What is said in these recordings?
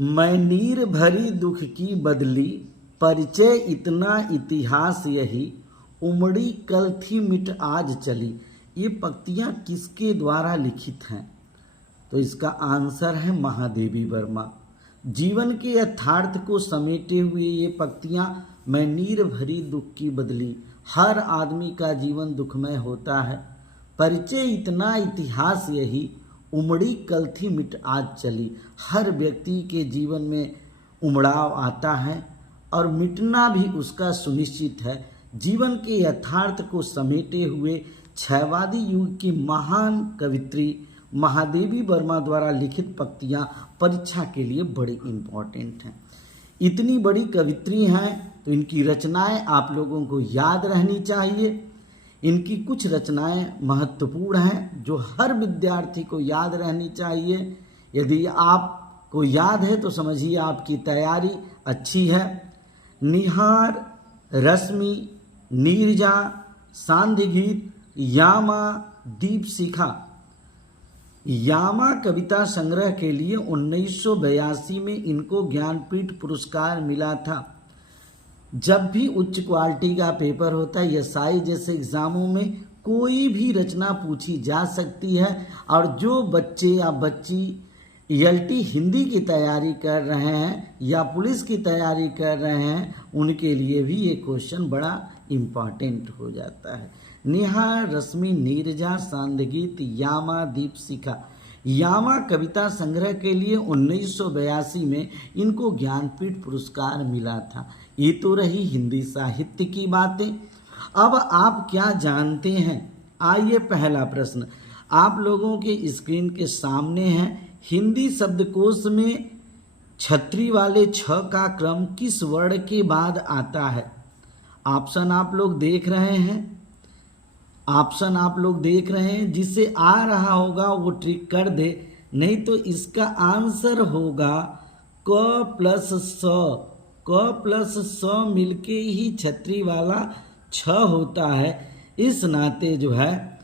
मैं नीर भरी दुख की बदली, परिचय इतना इतिहास यही, उमड़ी कल थी मिट आज चली। ये पंक्तियाँ किसके द्वारा लिखित हैं? तो इसका आंसर है महादेवी वर्मा। जीवन के यथार्थ को समेटे हुए ये पंक्तियाँ, मैं नीर भरी दुख की बदली, हर आदमी का जीवन दुखमय होता है, परिचय इतना इतिहास यही, उमड़ी कल थी मिट आज चली। हर व्यक्ति के जीवन में उमड़ाव आता है और मिटना भी उसका सुनिश्चित है। जीवन के यथार्थ को समेटे हुए क्षयवादी युग की महान कवित्री महादेवी वर्मा द्वारा लिखित पंक्तियाँ परीक्षा के लिए बड़ी इम्पोर्टेंट हैं। इतनी बड़ी कवित्री हैं तो इनकी रचनाएं आप लोगों को याद रहनी चाहिए। इनकी कुछ रचनाएं महत्वपूर्ण हैं जो हर विद्यार्थी को याद रहनी चाहिए। यदि आपको याद है तो समझिए आपकी तैयारी अच्छी है। निहार, रश्मि, नीरजा, सांध्य गीत, यामा, दीपशिखा। यामा कविता संग्रह के लिए 1982 में इनको ज्ञानपीठ पुरस्कार मिला था। जब भी उच्च क्वालिटी का पेपर होता है, एसआई जैसे एग्जामों में कोई भी रचना पूछी जा सकती है, और जो बच्चे या बच्ची ईएलटी हिंदी की तैयारी कर रहे हैं या पुलिस की तैयारी कर रहे हैं, उनके लिए भी ये क्वेश्चन बड़ा इम्पॉर्टेंट हो जाता है। निहार, रश्मि, नीरजा, सांध्य गीत, यामा, दीपशिखा। यामा कविता संग्रह के लिए 1982 में इनको ज्ञानपीठ पुरस्कार मिला था। ये तो रही हिंदी साहित्य की बातें। अब आप क्या जानते हैं? आइए पहला प्रश्न आप लोगों के स्क्रीन के सामने है। हिंदी शब्दकोश में छतरी वाले छ का क्रम किस वर्ण के बाद आता है? ऑप्शन आप लोग देख रहे हैं। जिसे आ रहा होगा वो ट्रिक कर दे, नहीं तो इसका आंसर होगा क प्लस स मिलके ही छतरी वाला छ होता है। इस नाते जो है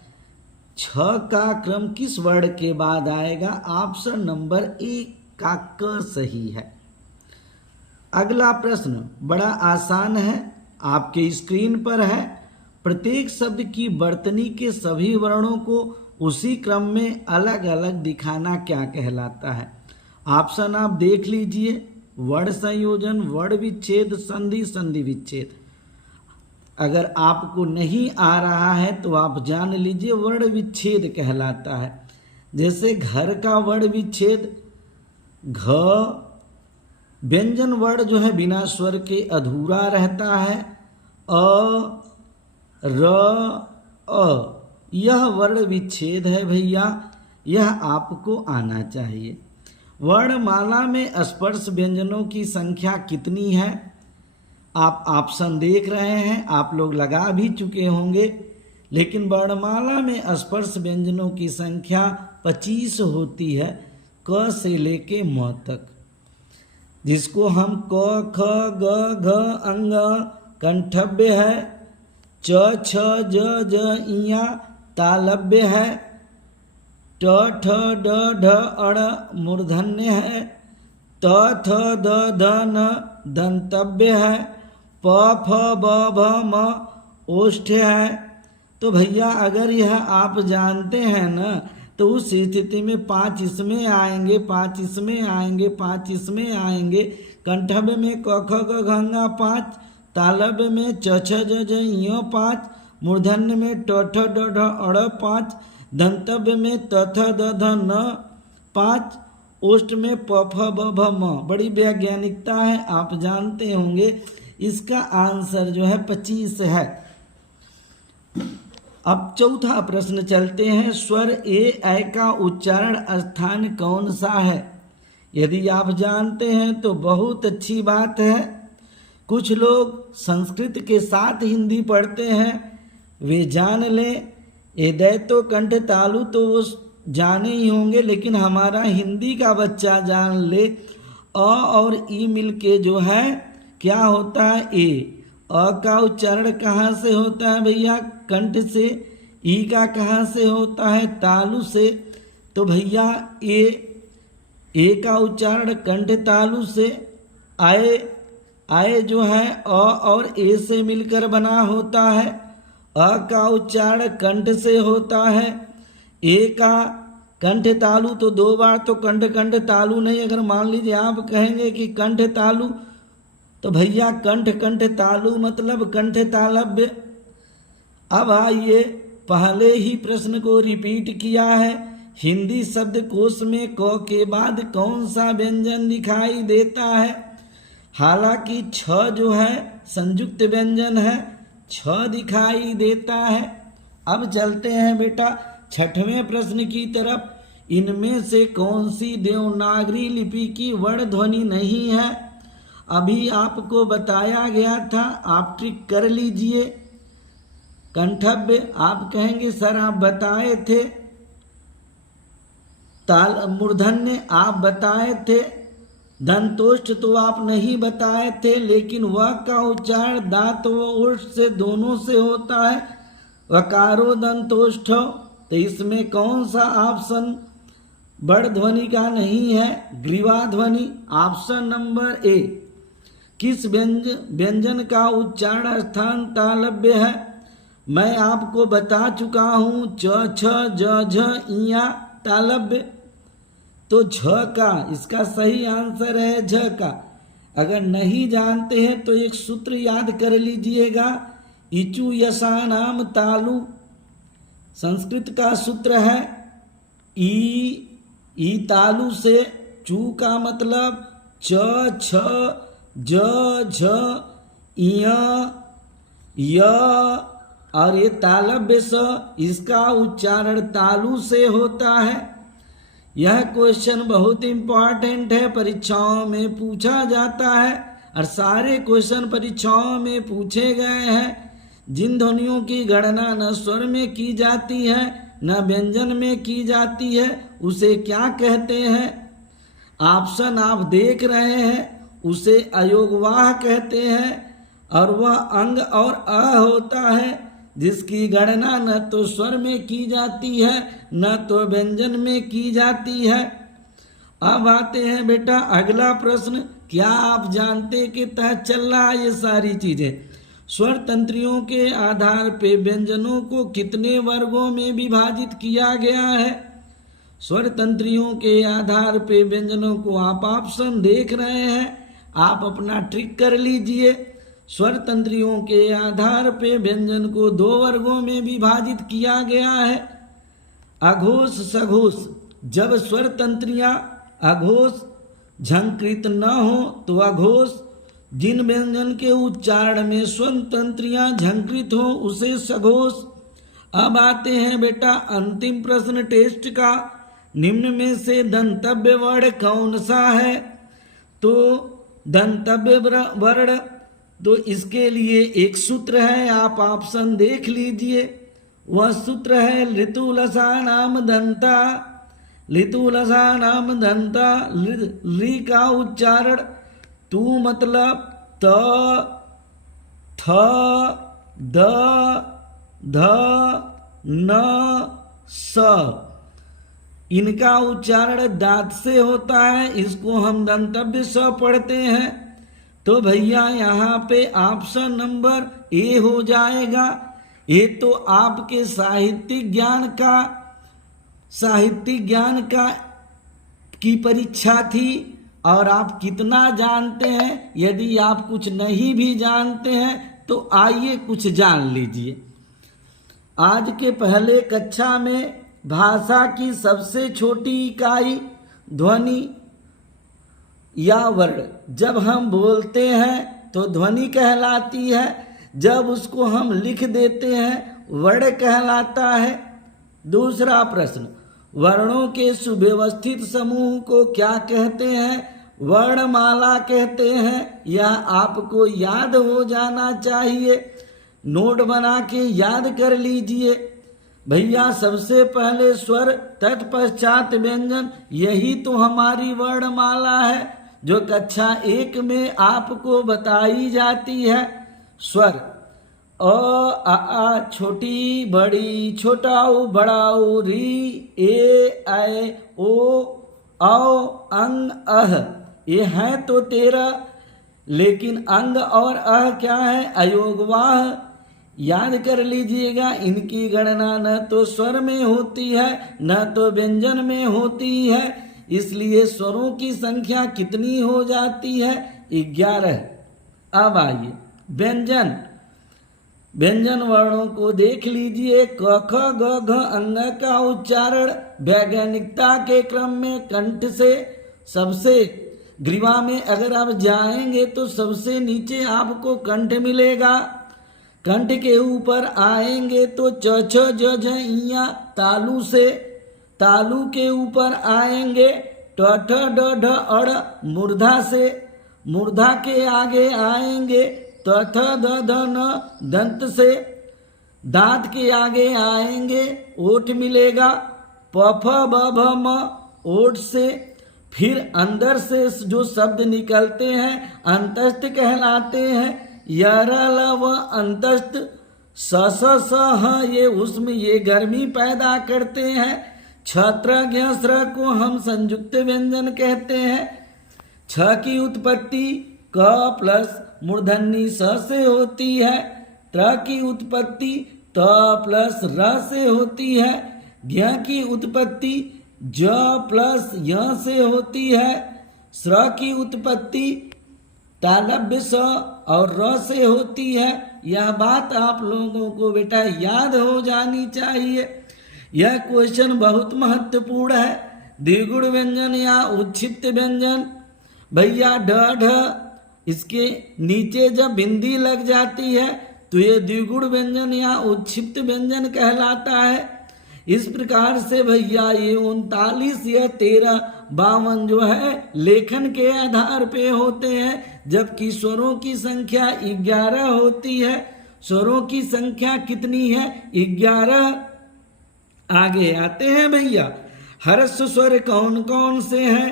छ का क्रम किस वर्ण के बाद आएगा? ऑप्शन नंबर ए का क सही है। अगला प्रश्न बड़ा आसान है, आपके स्क्रीन पर है। प्रत्येक शब्द की वर्तनी के सभी वर्णों को उसी क्रम में अलग अलग दिखाना क्या कहलाता है? ऑप्शन आप देख लीजिए। वर्ण संयोजन, वर्ण विच्छेद, संधि, संधि विच्छेद। अगर आपको नहीं आ रहा है तो आप जान लीजिए वर्ण विच्छेद कहलाता है। जैसे घर का वर्ण विच्छेद, घ व्यंजन वर्ण जो है बिना स्वर के अधूरा रहता है। अ, र, अ, यह वर्ण विच्छेद है भैया, यह आपको आना चाहिए। वर्णमाला में स्पर्श व्यंजनों की संख्या कितनी है? आप ऑप्शन देख रहे हैं, आप लोग लगा भी चुके होंगे, लेकिन वर्णमाला में स्पर्श व्यंजनों की संख्या 25 होती है, क से लेके म तक, जिसको हम क, ख, ग, घ, अंग कंठव्य है। च, छ, ज, इया तालव्य है। ट, ठ, ड, ढ, अड़ मूर्धन्य है। त, थ, द, ध, न दंतव्य है। प, फ, ब, भ, म ओष्ठ्य है। तो भैया अगर यह आप जानते हैं ना, तो उस स्थिति में 5 इसमें आएंगे, 5 इसमें आएंगे, 5 इसमें आएंगे। कंठव्य में क, ख, ग, घ, अंगा 5, तालव्य में च, छ, ज, य 5, मूर्धन्य में ट, ठ, ड, ढ, अड़ 5, दंतव्य में त, थ, द, ध, न 5, ओष्ठ में प, फ, ब, भ, म। बड़ी वैज्ञानिकता है, आप जानते होंगे। इसका आंसर जो है 25 है। अब चौथा प्रश्न चलते हैं। स्वर ए का उच्चारण स्थान कौन सा है? यदि आप जानते हैं तो बहुत अच्छी बात है। कुछ लोग संस्कृत के साथ हिंदी पढ़ते हैं, वे जान लें। एदै तो कंठ तालु तो वो जाने ही होंगे, लेकिन हमारा हिंदी का बच्चा जान ले। अ और ई मिल के जो है क्या होता है? ए। अ का उच्चारण कहाँ से होता है भैया? कंठ से। ई का कहाँ से होता है? तालु से। तो भैया ए का उच्चारण कंठ तालु से आए आए जो है अ और ए से मिलकर बना होता है। अ का उच्चारण कंठ से होता है। ए का कंठ तालु तो दो बार तो कंठ कंठ तालु नहीं। अगर मान लीजिए आप कहेंगे कि कंठ तालु तो भैया कंठ कंठ तालु मतलब कंठ तालव्य। अब आइए पहले ही प्रश्न को रिपीट किया है। हिंदी शब्दकोश में क के बाद कौन सा व्यंजन दिखाई देता है? हालांकि छ जो है संयुक्त व्यंजन है, छ दिखाई देता है। अब चलते हैं बेटा छठवें प्रश्न की तरफ। इनमें से कौन सी देवनागरी लिपि की वर्ण ध्वनि नहीं है? अभी आपको बताया गया था, आप ट्रिक कर लीजिए। कंठव्य आप कहेंगे सर आप बताए थे, ताल मूर्धन्य आप बताए थे, दंतोष्ठ तो आप नहीं बताए थे, लेकिन वह का उच्चारण दांत व ओष्ठ से दोनों से होता है। वकारो दंतोष्ठ, तो इसमें कौन सा ऑप्शन बड़ ध्वनि का नहीं है? ग्रीवा ध्वनि। Option number A. किस व्यंजन का उच्चारण स्थान तालव्य है? मैं आपको बता चुका हूं, च छ ज झ इया तालव्य। तो झ का इसका सही आंसर है झ का। अगर नहीं जानते हैं तो एक सूत्र याद कर लीजिएगा, इचु यशानाम तालु। संस्कृत का सूत्र है ई तालु से चू का मतलब च छ ज झ इय य और ये तालव्य स, इसका उच्चारण तालु से होता है। यह क्वेश्चन बहुत इंपॉर्टेंट है, परीक्षाओं में पूछा जाता है और सारे क्वेश्चन परीक्षाओं में पूछे गए हैं। जिन ध्वनियों की गणना न स्वर में की जाती है न व्यंजन में की जाती है उसे क्या कहते हैं? ऑप्शन आप देख रहे हैं, उसे अयोगवाह कहते हैं और वह अंग और अ होता है जिसकी गणना न तो स्वर में की जाती है न तो व्यंजन में की जाती है। अब आते हैं बेटा अगला प्रश्न। क्या आप जानते के तहत चल रहा है ये सारी चीजें? स्वर तंत्रियों के आधार पे व्यंजनों को कितने वर्गों में विभाजित किया गया है? स्वर तंत्रियों के आधार पे व्यंजनों को आप ऑप्शन देख रहे हैं, आप अपना ट्रिक कर लीजिए। स्वर तंत्रियों के आधार पे व्यंजन को दो वर्गों में विभाजित किया गया है, अघोष सघोष। जब स्वर तंत्रियां अघोष झंकृत न हो तो अघोष, जिन व्यंजन के उच्चारण में स्वर तंत्रियां झंकृत हो उसे सघोष। अब आते हैं बेटा अंतिम प्रश्न टेस्ट का। निम्न में से दंतव्य वर्ण कौन सा है? तो दंतव्य वर्ण, तो इसके लिए एक सूत्र है, आप ऑप्शन देख लीजिए। वह सूत्र है ऋतुलसा नाम दंता। ऋतुलसा नाम दंता, ली का उच्चारण तू मतलब त थ द ध न स, इनका उच्चारण दांत से होता है, इसको हम दंतव्य स पढ़ते हैं। तो भैया यहाँ पे ऑप्शन नंबर ए हो जाएगा। ये तो आपके साहित्यिक ज्ञान का की परीक्षा थी और आप कितना जानते हैं। यदि आप कुछ नहीं भी जानते हैं तो आइए कुछ जान लीजिए। आज के पहले कक्षा में भाषा की सबसे छोटी इकाई ध्वनि या वर्ण, जब हम बोलते हैं तो ध्वनि कहलाती है, जब उसको हम लिख देते हैं वर्ण कहलाता है। दूसरा प्रश्न, वर्णों के सुव्यवस्थित समूह को क्या कहते हैं? वर्णमाला कहते हैं। यह आपको याद हो जाना चाहिए, नोट बना के याद कर लीजिए। भैया सबसे पहले स्वर तत्पश्चात व्यंजन, यही तो हमारी वर्णमाला है जो कक्षा 1 में आपको बताई जाती है। स्वर अ आ छोटी बड़ी छोटा उ बड़ा उ री ए ऐ ओ औ अंग अह, ये है तो 13, लेकिन अंग और अह क्या है? अयोगवाह। याद कर लीजिएगा, इनकी गणना न तो स्वर में होती है न तो व्यंजन में होती है, इसलिए स्वरों की संख्या कितनी हो जाती है? 11। अब आइए व्यंजन। व्यंजन वर्णों को देख लीजिए। क ख ग घ अंग का उच्चारण वैज्ञानिकता के क्रम में कंठ से सबसे, ग्रीवा में अगर आप जाएंगे तो सबसे नीचे आपको कंठ मिलेगा। कंठ के ऊपर आएंगे तो च छ ज झ इया तालु से, तालु के ऊपर आएंगे ट ठ ड ढ अड़ मूर्धा से, मूर्धा के आगे आएंगे त थ द ध न दंत से, दांत के आगे आएंगे ओठ मिलेगा प फ ब भ म ओठ से। फिर अंदर से जो शब्द निकलते हैं अंतस्थ कहलाते हैं। यरल व अंतस्थ स स स ह, ये उसमें ये गर्मी पैदा करते हैं। छत्र ज्ञ स्र को हम संयुक्त व्यंजन कहते हैं। छ की उत्पत्ति क प्लस मूर्धन्य स से होती है। त्र की उत्पत्ति त प्लस र से होती है। ज्ञ की उत्पत्ति ज प्लस य से होती है। स्र की उत्पत्ति तालव्य स और र से होती है। यह बात आप लोगों को बेटा याद हो जानी चाहिए। यह क्वेश्चन बहुत महत्वपूर्ण है। द्विगुण व्यंजन या उच्छिष्ट व्यंजन, भैया ढ ढ, इसके नीचे जब बिंदी लग जाती है तो ये द्विगुण व्यंजन या उच्छिष्ट व्यंजन कहलाता है। इस प्रकार से भैया ये 39 या 13, 52 जो है लेखन के आधार पे होते हैं, जबकि स्वरों की संख्या 11 होती है। स्वरों की संख्या कितनी है? 11। आगे आते हैं भैया, हर्ष स्वर कौन कौन से हैं?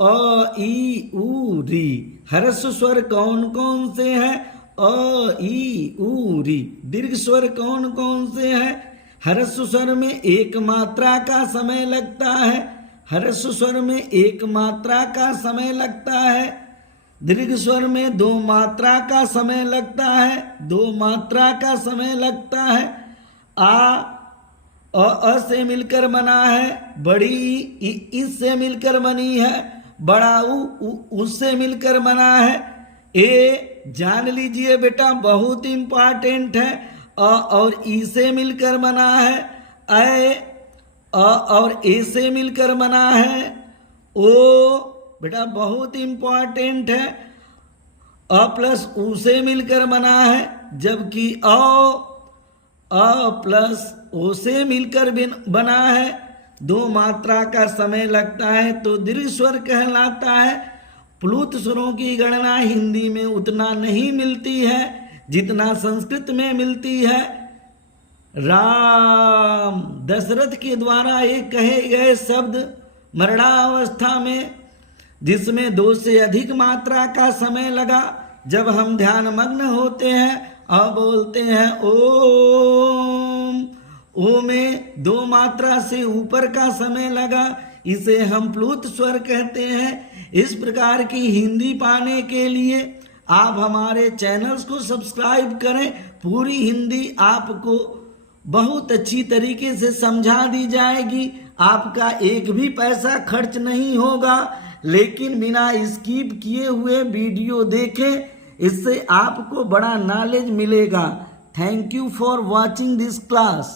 अ ई उ री। हर्ष स्वर कौन कौन से हैं? अ ई उ री। दीर्घ स्वर कौन कौन से हैं? हर्ष स्वर में एक मात्रा का समय लगता है। हर्ष स्वर में एक मात्रा का समय लगता है। दीर्घ स्वर में 2 मात्रा का समय लगता है। 2 मात्रा का समय लगता है। अ से मिलकर बना है। बड़ी ई इस से मिलकर बनी है। बड़ा उ उससे मिलकर बना है। ए जान लीजिए बेटा बहुत इंपॉर्टेंट है। अ और ई से मिलकर बना है। अ और ए से मिलकर बना है। ओ बेटा बहुत इंपॉर्टेंट है। अ प्लस उ से मिलकर बना है, जबकि अ प्लस ओ से मिलकर बना है। 2 मात्रा का समय लगता है तो दीर्घ स्वर कहलाता है। प्लुत स्वरों की गणना हिंदी में उतना नहीं मिलती है जितना संस्कृत में मिलती है। राम दशरथ के द्वारा एक कहे गए शब्द मरणावस्था में, जिसमें 2 से अधिक मात्रा का समय लगा, जब हम ध्यान मग्न होते हैं और बोलते हैं ओम, ओ में 2 मात्रा से ऊपर का समय लगा, इसे हम प्लुत स्वर कहते हैं। इस प्रकार की हिंदी पाने के लिए आप हमारे चैनल्स को सब्सक्राइब करें। पूरी हिंदी आपको बहुत अच्छी तरीके से समझा दी जाएगी। आपका एक भी पैसा खर्च नहीं होगा, लेकिन बिना स्किप किए हुए वीडियो देखें, इससे आपको बड़ा नॉलेज मिलेगा। Thank you for watching this class.